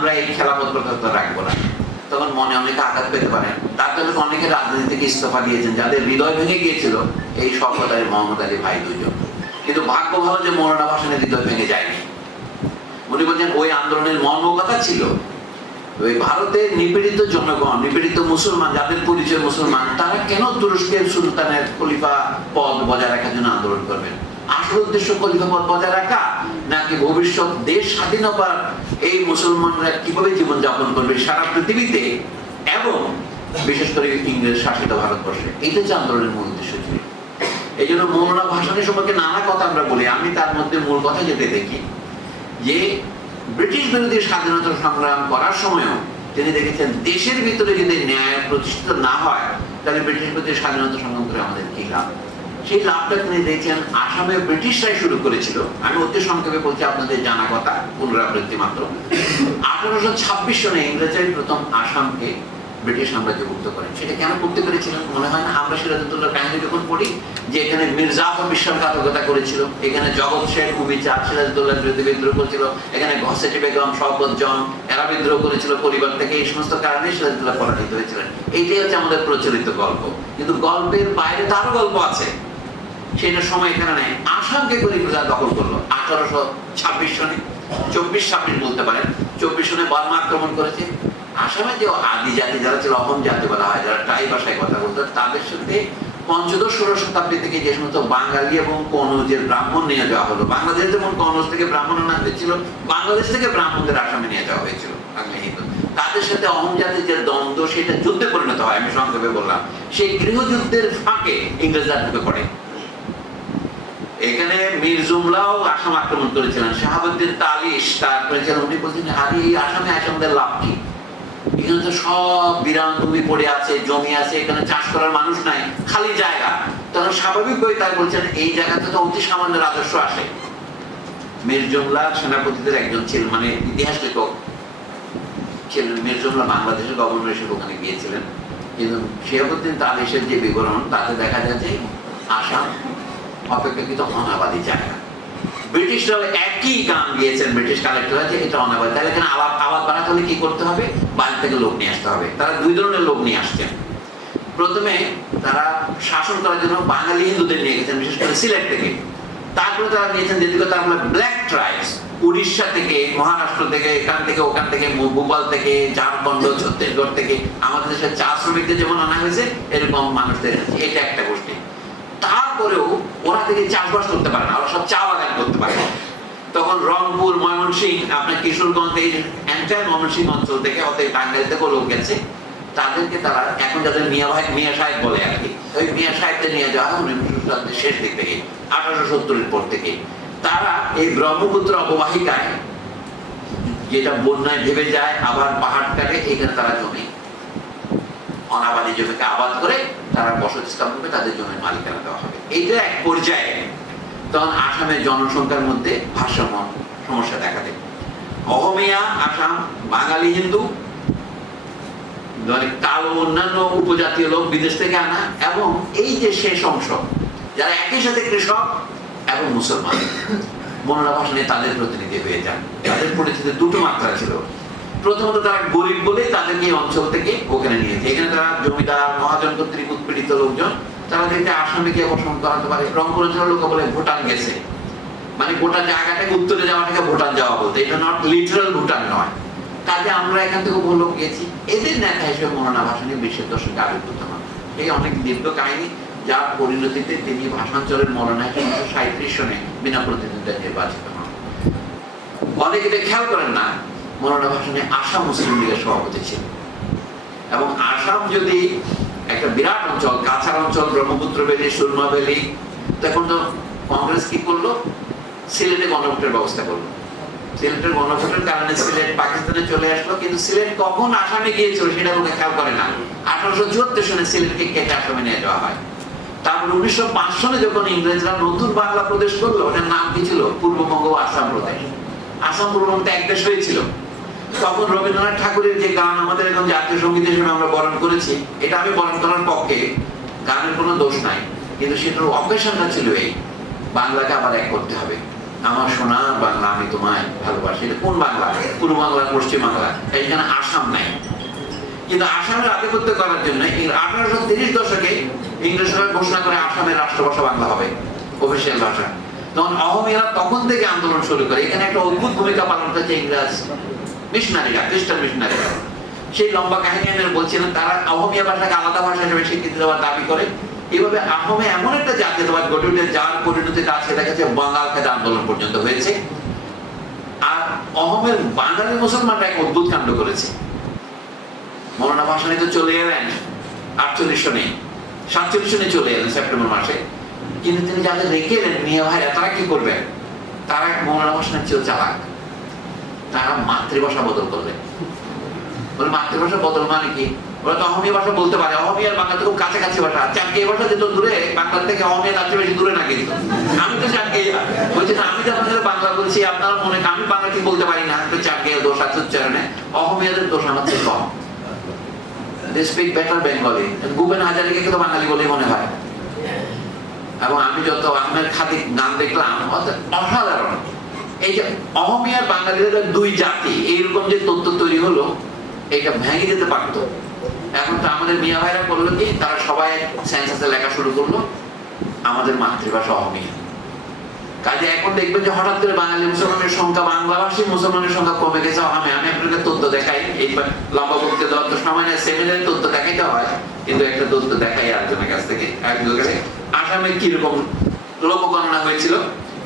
আমরা এই খেলাপথ প্রথাত্ব রাখব না। তখন মনে অনেকে আঘাত পেতে পারেন তার জন্য অনেকে রাজনীতি থেকে ইস্তফা দিয়েছেন, যাদের হৃদয় ভেঙে গিয়েছিল এই শওকত মোহাম্মদ আলী ভাই দুজন কিন্তু ভাগ্য ভালো যে মৌলানা ভাসানের হৃদয় ভেঙে যায়নি। উনি বলছেন, ওই আন্দোলনের মর্মকথা ছিল। ওই ভারতের নিপীড়িত জনগণ, নিপীড়িত মুসলমান, যাদের পরিচয় মুসলমান, তারা কেন তুরস্কের সুলতানের খলিফা পদ বজায় রাখার জন্য আন্দোলন করবেন? আসল উদ্দেশ্য খলিফা পদ বজায় রাখা? নাকি ভবিষ্যৎ দেশ স্বাধীনতার এই মুসলমানরা কীভাবে জীবন যাপন করবে সারা পৃথিবীতে এবং বিশেষ করে ইংরেজ শাসিত ভারতবর্ষে? এটা হচ্ছে আন্দোলনের মূল উদ্দেশ্য ছিল। এই জন্য মৌলানা ভাষণের সম্পর্কে নানা কথা আমরা বলি। আমি তার মধ্যে মূল কথা যেতে দেখি যে, ব্রিটিশ বিরোধী স্বাধীনতা সংগ্রাম করার সময়ও তিনি দেখেছেন দেশের ভিতরে যদি ন্যায় প্রতিষ্ঠিত না হয়, তাহলে ব্রিটিশ বিরোধী স্বাধীনতা সংগ্রাম করে আমাদের কি লাভ? সেই লাভটা তিনি দেখছেন আসামে ব্রিটিশরাই শুরু করেছিল। আমি অতি সংক্ষেপে বলছি, আপনাদের জানা কথা, পুনরাবৃত্তি মাত্র। আঠারোশো ছাব্বিশ সনে ইংরেজরাই প্রথম আসামকে ব্রিটিশ সাম্রাজ্যভুক্ত করেন। সেটা কেন করতে পেরেছিলেন, মনে হয় না? আমরা সিরাজউদ্দৌলার কাহিনী যখন পড়ি, যে এখানে মির্জাফর বিশ্বাসঘাতকতা করেছিল, এখানে জগৎ শেখ উবিচা সিরাজউদ্দৌলার বিরুদ্ধে বিদ্রোহ করেছিল, এখানে ঘসেটি বেগম, শওকত জন এরা বিদ্রোহ করেছিল পরিবার থেকে। এই সমস্ত কারণে সিরাজউদ্দৌলা পরাজিত হয়েছিলেন। এইটাই হচ্ছে আমাদের প্রচলিত গল্প। কিন্তু গল্পের বাইরে তারও গল্প আছে। সেটা সময় এখানে নেই। আসামকে গরিবরা দখল করল। আঠারোশো ছাব্বিশ সনে, চব্বিশ ছাব্বিশ বলতে পারেন। চব্বিশ সনে বর্মা আক্রমণ করেছে। আসামে যে আদি জাতি যারা ছিল, অহম জাতি বলা হয়, যারা টাই ভাষায় কথা বলতো, তাদের সাথে পঞ্চদশ, ষোড়শ শতাব্দী থেকে যে সমস্ত বাঙালি এবং কনৌজের ব্রাহ্মণ নিয়ে যাওয়া হলো। বাংলাদেশ যেমন কনৌজ থেকে ব্রাহ্মণ আনা হয়েছিল, বাংলাদেশ থেকে ব্রাহ্মণদের আসামে নিয়ে যাওয়া হয়েছিল। তাদের সাথে অহম জাতির যে দ্বন্দ্ব, সেটা যুদ্ধে পরিণত হয়, আমি সংক্ষেপে বললাম। সেই গৃহযুদ্ধের ফাঁকে ইংরেজরা ঢুকে পড়ে। এখানে মীর জুমলাও আসাম আক্রমণ করেছিলেন, শাহাবুদ্দিন তালিশ তারপরে ছিলেন উনি বলছেন এই আসামে, আসামদের লাভ কি? এখানে তো সব বিরান পড়ে আছে, জমি আছে, এখানে চাষ করার মানুষ নাই, খালি জায়গা। তখন তাই বলছেন, এই জায়গাতে তো অতি সামান্য রাজস্ব আসে। মীর জুমলা সেনাপতিদের একজন ছিলেন মানে ইতিহাস লেখক। ছিলেন মীর জুমলা বাংলাদেশের গভর্নর হিসেবে ওখানে গিয়েছিলেন। কিন্তু শিয়াবুদ্দিন তালিশের যে বিবরণ, তাতে দেখা যায় যে আসাম অপেক্ষাকৃত অনাবাদী জায়গা। ব্রিটিশরাও একই গান দিয়েছেন ব্রিটিশ কালেক্টর এটা অনাবাদী। তাহলে এখানে বাড়াতে হলে কি করতে হবে? বাইরে থেকে লোক নিয়ে আসতে হবে। তারা দুই ধরনের লোক নিয়ে আসছেন। প্রথমে তারা শাসন করার জন্য বাঙালি হিন্দুদের নিয়ে গেছেন, বিশেষ করে সিলেট থেকে। তারপরে তারা নিয়েছেন যেদিকে তারা ব্ল্যাক ট্রাইবস। উড়িষ্যা থেকে, মহারাষ্ট্র থেকে, এখান থেকে, ওখান থেকে ভোপাল থেকে, ঝাড়খণ্ড, ছত্তিশগড় থেকে। আমাদের দেশের চা শ্রমিকদের যেমন আনা হয়েছে, এরকম মানুষদের। এটা একটা থেকে চাষবাস করতে পারে না সব চা বাগান করতে পারে। তখন রংপুর, ময়মনসিংহ, আপনার কিশোরগঞ্জ, এই এন্টায়ার ময়মনসিংহ অঞ্চল থেকে অত টাঙ্গাইল থেকেও লোক গেছে। তাদেরকে তারা, এখন যাদের মিয়া ভাই, মিয়া সাহেব বলে আর কি, ওই মিয়া সাহেবদের নিয়ে যাওয়া হয় উনিশশো শেষ দিক থেকে, আঠারোশো সত্তরের পর থেকে। তারা এই ব্রহ্মপুত্র অববাহিকায় যেটা বন্যায় ভেবে যায়, আবার পাহাড় কাটে এখানে তারা জমি। অনাবাদী জমিকে আবাদ করে তারা বসতি স্থাপন করবে তাদের জমির মালিকানা দেওয়া হবে। এইটা এক পর্যায়ে তখন আসামের জনসংখ্যার মধ্যে ভারসাম্য সমস্যা দেখা দেয়। অহমিয়া, আসাম, বাঙালি হিন্দু কালো অন্যান্য উপজাতীয় লোক বিদেশ থেকে আনা এবং এই যে শেষ অংশ, যারা একই সাথে কৃষক এবং মুসলমান মনোরা ভাষণে তাদের প্রতিনিধি হয়ে যান। তাদের পরিচিতি দুটো মাত্রা ছিল। প্রথমত তারা গরিব বলে তাদেরকে অঞ্চল থেকে ওখানে নিয়েছে এখানে তারা জমিদার, মহাজন কর্তৃক উৎপীড়িত লোকজন তারা দেখতে আসামে গিয়ে বসবাস করাতে পারে। রংপুর অঞ্চলের লোক বলে ভুটান গেছে। মানে গোটা জায়গাটাকে উত্তরে যাওয়াটাকে ভুটান যাওয়া বলতে, এটা নট লিটারাল ভুটান নয়। কাজে আমরা এখান থেকে গেছি। এদের নেতা হিসেবে বিশ্বের আবির্ভূত হন এই অনেক দীর্ঘ কাহিনী যার পরিণতিতে তিনি ভাষাঞ্চলের মরণে উনিশশো সাঁত্রিশ সনে বিনা প্রতিদ্বন্দ্বিতা নির্বাচিত হন। অনেকে এটা খেয়াল করেন না মৌলানা ভাষণে আসাম মুসলিম লীগের সভাপতি ছিলেন। এবং আসাম যদি একটা বিরাট অঞ্চল, কাছাড় অঞ্চল, ব্রহ্মপুত্র ভ্যালি সুরমা ভ্যালি তখন তো কংগ্রেস কি করল? সিলেটে গণভোটের ব্যবস্থা করল। সিলেটের গণভোটের কারণে সিলেট পাকিস্তানে চলে আসলো, কিন্তু সিলেট কখন আসামে গিয়েছিল সেটা লোকে খেয়াল করে না। আঠারোশো চুয়াত্তর সনে সিলেটকে কেটে আসামে নিয়ে যাওয়া হয়। তারপর উনিশশো পাঁচ সনে যখন ইংরেজরা নতুন বাংলা প্রদেশ করল, ওটার নাম কি ছিল? পূর্ববঙ্গ আসাম প্রদেশ। আসাম পূর্ববঙ্গ এক দেশ হয়েছিল। তখন রবীন্দ্রনাথ ঠাকুরের যে গান আমাদের এখন জাতীয় সংগীত হিসেবে আমরা বরণ করেছি, এটা আমি বরণ করার পক্ষে গানের কোনো দোষ নাই। কিন্তু সেটার অকেশনটা ছিল এই, বাংলাকে আবার এক করতে হবে। আমার সোনার বাংলা, আমি তোমায় ভালোবাসি। এটা কোন বাংলা? পূর্ব বাংলা, পশ্চিম বাংলা। এইখানে আসাম নাই। কিন্তু আসামের আধিপত্য করার জন্য আঠারোশো তিরিশ দশকে ইংরেজ সরকার ঘোষণা করে আসামের রাষ্ট্রভাষা বাংলা হবে অফিসিয়াল ভাষা। তখন অহমিয়ারা তখন থেকে আন্দোলন শুরু করে। এখানে একটা অদ্ভুত ভূমিকা পালন করেছে ইংরেজ মিশনারিরা খ্রিস্টান মিশনারিরা সেই লম্বা কাহিনী আমি বলছিলাম তারা অহমিয়া ভাষাকে আলাদা ভাষা হিসেবে স্বীকৃতি দেওয়ার দাবি করে। এভাবে আহমে এমন একটা জাতীয়তাবাদ গড়ে উঠে, যার পরিণতিতে আজকে দেখা যাচ্ছে বাঙাল খেতে আন্দোলন পর্যন্ত হয়েছে। আর অহমের বাঙালি মুসলমানরা এক অদ্ভুত কাণ্ড করেছে। মৌলানা ভাসানি তো চলে এলেন আটচল্লিশ সনে সাতচল্লিশ সনে চলে এলেন সেপ্টেম্বর মাসে। কিন্তু তিনি যাদের রেখে এলেন মিয়া ভাইরা তারা কি করবেন তারা মৌলানা ভাসানের চেয়েও চালাক। তারা মাতৃভাষা বদল করলেন বলে মাতৃভাষা বদল মানে কি? ওরা তো অহমিয়া ভাষা বলতে পারে। অহমিয়ার বাংলা তো খুব কাছাকাছি ভাষা। ভাষা যেত দূরে বাংলা থেকে অহমিয়া তার বেশি দূরে না কিন্তু আমি তো বলছি না, আমি বাংলা বলছি, আপনারা মনে আমি বাংলা ঠিক বলতে পারি না। দোষ আছে উচ্চারণে। অহমিয়াদের দোষ আমার চেয়ে কম। They speak better Bengali Bhupen হাজারিকে তো বাঙালি বলেই মনে হয়। এবং আমি যত আহমেদ খাদি গান দেখলাম অসাধারণ। এই যে দুই জাতি, এইরকম যে তৈরি হলো, এটা ভেঙে যেতে পারত। এখন তো আমাদের মিয়া ভাইরা করল কি, তারা সবাই সেন্সাসে লেখা শুরু করল, আমাদের মাতৃভাষা অহমিয়া কাজে এখন দেখবেন যে হঠাৎ করে বাঙালি মুসলমানের সংখ্যা, বাংলাভাষী মুসলমানের সংখ্যা কমে গেছে আমি আমি তথ্য দেখাই, এই লম্বা দেওয়ার তো সময় নেই, সেমিনারে তথ্য দেখাইতে হয়, কিন্তু একটা তথ্য দেখাই একজনের কাছ থেকে একজনের কাছে। আসামে কীরকম লোকগণনা হয়েছিল?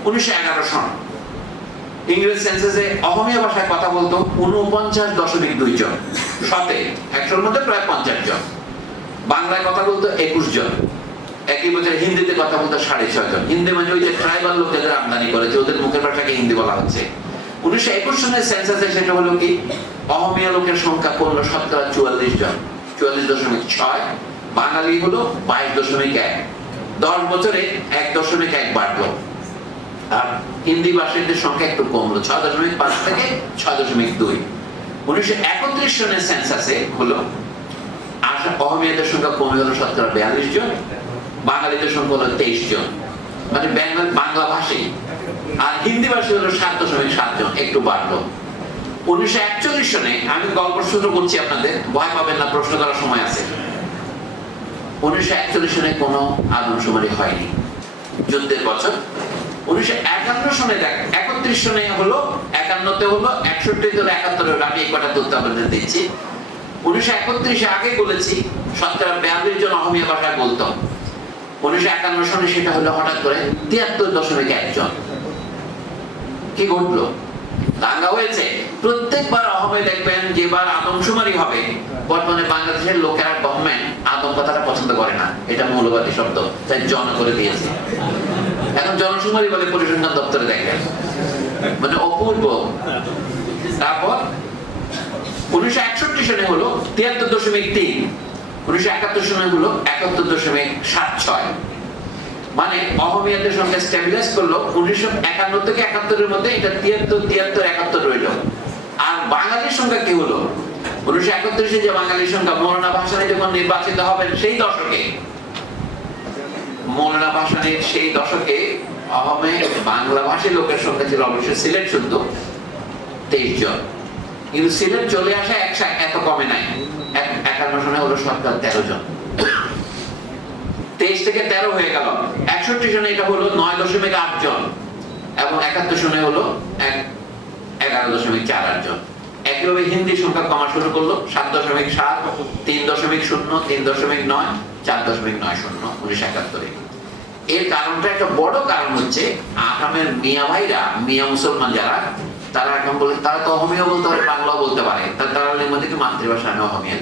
উনিশশো এগারো সন। ইংরেজ সেন্সাসে অহমিয়া ভাষায় কথা বলতো উনপঞ্চাশ দশমিক দুই জন। শতে একশোর মধ্যে প্রায় পঞ্চাশ জন। বাংলায় কথা বলতো একুশ জন। একই বছর হিন্দিতে কথা বলতো সাড়ে ছয় জন। হিন্দি মানে ওই যে ট্রাইবাল লোক যাদের আমদানি করেছে, ওদের মুখের ভাষাকে হিন্দি বলা হচ্ছে। উনিশশো একুশ সনের সেন্সাসে সেটা হলো কি, অহমিয়া লোকের সংখ্যা পড়ল শতকরা চুয়াল্লিশ জন। চুয়াল্লিশ দশমিক ছয়, বাঙালি হলো বাইশ দশমিক এক। দশ বছরে এক দশমিক এক বাড়লো। আর হিন্দি ভাষীদের সংখ্যা একটু কমলো ছয় দশমিক পাঁচ থেকে ছয় দশমিক দুই। উনিশশো একত্রিশ সনের সেন্সাসে হলো অহমিয়াদের সংখ্যা কমে হলো শতকরা বিয়াল্লিশ জন, বাঙালিদের সংখ্যা হলো তেইশ জন। মানে বেঙ্গল, বাংলা ভাষী আর হিন্দি ভাষী হলো সাত দশমিক সাত জন, একটু বাড়লো। উনিশশো একচল্লিশ সনে আমি গল্প সূত্র করছি আপনাদের, ভয় পাবেন না, প্রশ্ন করার সময় আছে। উনিশশো একচল্লিশ সনে কোনো আদমশুমারি হয়নি। যুদ্ধের বছর উনিশশো একান্ন সনে একত্রিশ সনে হলো একান্নতে হলো, একষট্টি হলো একাত্তর হলো, আমি এই কটা তথ্য আপনাদের দিচ্ছি। উনিশশো একত্রিশে আগে বলেছি শতকরা বিয়াল্লিশ জন অহমিয়া ভাষায় বলতো। উনিশশো একান্ন সনে সেটা হলো হঠাৎ করে তিয়াত্তর দশমিক একজন। কি ঘটলো? দাঙ্গা হয়েছে। প্রত্যেকবার অহমে দেখবেন যেবার আদমশুমারি হবে, বর্তমানে বাংলাদেশের লোকেরা গভর্নমেন্ট আদম কথাটা পছন্দ করে না। এটা মৌলবাদী শব্দ, তাই জন করে দিয়েছে। এখন জনশুমারি বলে পরিসংখ্যান দপ্তরে দেখেন। মানে অপূর্ব। তারপর উনিশশো একষট্টি সনে হলো তিয়াত্তর দশমিক তিন, উনিশশো একাত্তর সনে হলো একাত্তর দশমিক সাত ছয়। মানে অহমিয়াদের সংখ্যা স্টেবিলাইজ করল, উনিশশো একান্ন থেকে একাত্তরের মধ্যে এটা তিয়াত্তর তিয়াত্তর, একাত্তর রইল। আর বাঙালির সংখ্যা কি হলো? উনিশশো একত্রিশে যে বাঙালির সংখ্যা মৌলানা ভাসানী যখন নির্বাচিত হবেন, সেই দশকে মৌলানা ভাসানীর সেই দশকে অহমে বাংলা ভাষী লোকের সংখ্যা ছিল অবশ্যই সিলেট শুদ্ধ, তেইশ জন। কিন্তু সিলেট চলে আসা একশো এত কমে নাই। এক- একান্ন সনে হলো সরকার তেরো জন। তেইশ থেকে তেরো হয়ে গেল। একষট্টি সনে এটা হলো নয় দশমিক আট জন এবং একাত্তর সনে হলো এগারো দশমিক চার আট জন। একইভাবে হিন্দি সংখ্যা কমা শুরু করল। সাত দশমিক সাত, তিন দশমিক শূন্য, তিন দশমিক নয়, চার দশমিক নয় শূন্য, উনিশশো একাত্তরে। এর কারণটা একটা বড় কারণ হচ্ছে আসামের মিয়া ভাইরা, মিয়া মুসলমান যারা, তারা এখন বলে তারা তো অহমিয়া বলতে পারে, বাংলাও বলতে পারে। তারা মধ্যে মাতৃভাষা আমি অহমিয়া?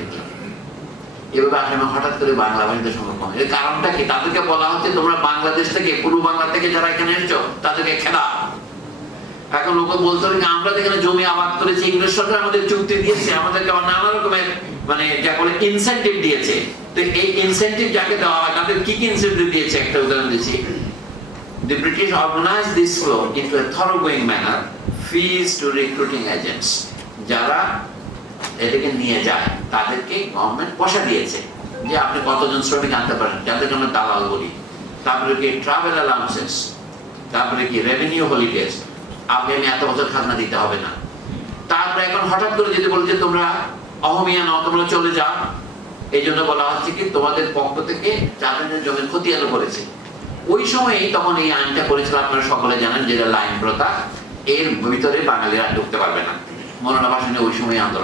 এভাবে আসামে হঠাৎ করে বাংলা সঙ্গে কমে এর কারণটা কি? তাদেরকে বলা হচ্ছে তোমরা বাংলাদেশ থেকে, পূর্ব বাংলা থেকে যারা এখানে এসছো, তাদেরকে খেলা এখন লোক বলতে আমরা তো এখানে জমি আবাদ করেছি, ইংরেজ সরকার আমাদের চুক্তি দিয়েছে, আমাদেরকে নানা রকমের মানে যা বলে ইনসেন্টিভ দিয়েছে। তো এই ইনসেন্টিভ যাকে দেওয়া হয় তাদের কি কি ইনসেন্টিভ দিয়েছে? একটা উদাহরণ দিচ্ছি। The British organized this flow into a thoroughgoing manner, fees to recruiting agents. যারা এটাকে নিয়ে যায় তাদেরকে গভর্নমেন্ট পয়সা দিয়েছে যে আপনি কতজন শ্রমিক আনতে পারেন। যাদেরকে আমরা দালাল বলি। তারপরে কি ট্রাভেল অ্যালাউন্সেস তারপরে কি রেভিনিউ হলিডেজ আগামী এত বছর খাজনা দিতে হবে না। তারপরে এখন হঠাৎ করে যদি বলে তোমরা অহমিয়া নাও চলে যাও। এই জন্য বলা হচ্ছে কি, তোমাদের পক্ষ থেকে যাদের জমির ক্ষতি আলো করেছে। ওই সময়েই তখন এই আইনটা করেছিল, আপনারা সকলে জানেন, যেটা লাইন প্রথা এর ভিতরে বাঙালিরা ঢুকতে পারবে না। মনোনা ভাষণে ওই সময় আন্দোলন।